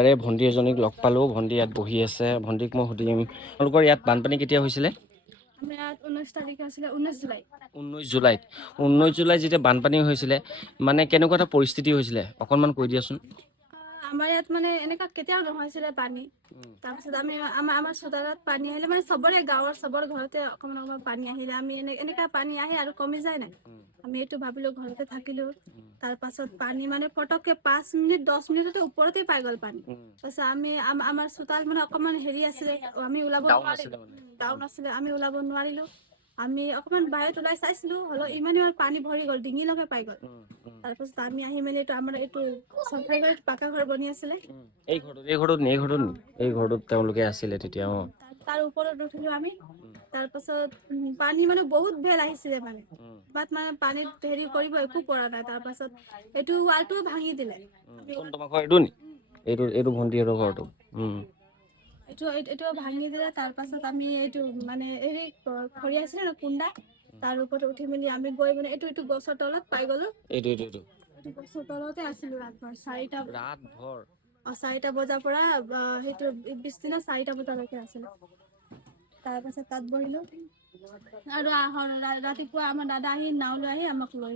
আৰে ভণ্টি এজনীক লগ পালোঁ, ভণ্টি ইয়াত বহি আছে। ভণ্টিক মই সুধিম, তোমালোকৰ ইয়াত বানপানী কেতিয়া হৈছিলে? আমাৰ ইয়াত 19 তাৰিখে আছিলে, 19 জুলাই। 19 জুলাইত। 19 জুলাইত যেতিয়া বানপানী হৈছিলে, মানে কেনেকুৱা এটা পৰিস্থিতি হৈছিলে অকণমান কৈ দিয়াচোন। আমাৰ ইয়াত মানে এনেকুৱা কেতিয়াও নহৈছিলে পানী। তাৰপিছত আমি আমাৰ চোতালত পানী আহিলে মানে চবৰে গাঁৱৰ চবৰ ঘৰতে অকণমান অকণমান পানী আহিলে। আমি এনেকুৱা পানী আহে আৰু কমি যায় নাই। আমি এইটো ভাবিলোঁ, ঘৰতে থাকিলোঁ। তাৰপাছত পানী মানে পটককৈ 5 মিনিট 10 মিনিটতে ওপৰতে পাই গ'ল পানী। তাৰপিছত আমি আমাৰ চোতাল মানে অকণমান হেৰি আছিলে, আমি ওলাব নোৱাৰিলোঁ, ডাউন আছিলে, আমি ওলাব নোৱাৰিলোঁ। আমি অকণমান বাহিৰত ওলাই চাইছিলোঁ, হ'লেও ইমান পানী ভৰি গ'ল, ডিঙিলৈকে পাই গ'ল। তাৰপিছত আমি আহি মেলি আমাৰ এইটো চৰকাৰী পাকা ঘৰ বনি আছিলে। এই ঘৰটোত তেওঁলোকে আছিলে তেতিয়া। তাৰ ওপৰত উঠিলোঁ আমি। তাৰপাছত পানী মানে বহুত ভেল আহিছিলে মানে। বাট মানে পানীত হেৰি কৰিব একো পৰা নাই। তাৰপাছত এইটো ৱালটোও ভাঙি দিলে। তোমাৰ ঘৰ এইটো নি? এইটো ভণ্টিহঁতৰ ঘৰটো। এইটো ভাঙি দিলে। তাৰপাছত আমি এইটো মানে হেৰি খৰি আছিলে ন, কুন্দা, তাৰ ওপৰত উঠি মেলি আমি গৈ মানে এইটো গছৰ তলত পাই গ'লোঁ। এইটো গছৰ তলতে আছিলোঁ ৰাতভৰ, ৰাতভৰ। 4টা বজাৰ পৰা সেইটো পিছদিনা 4টা বজালৈকে আছিলোঁ। তাৰপাছত তাত বহিলোঁ আৰু ৰাতিপুৱা আমাৰ দাদা আহি নাও লৈ আহি আমাক লৈ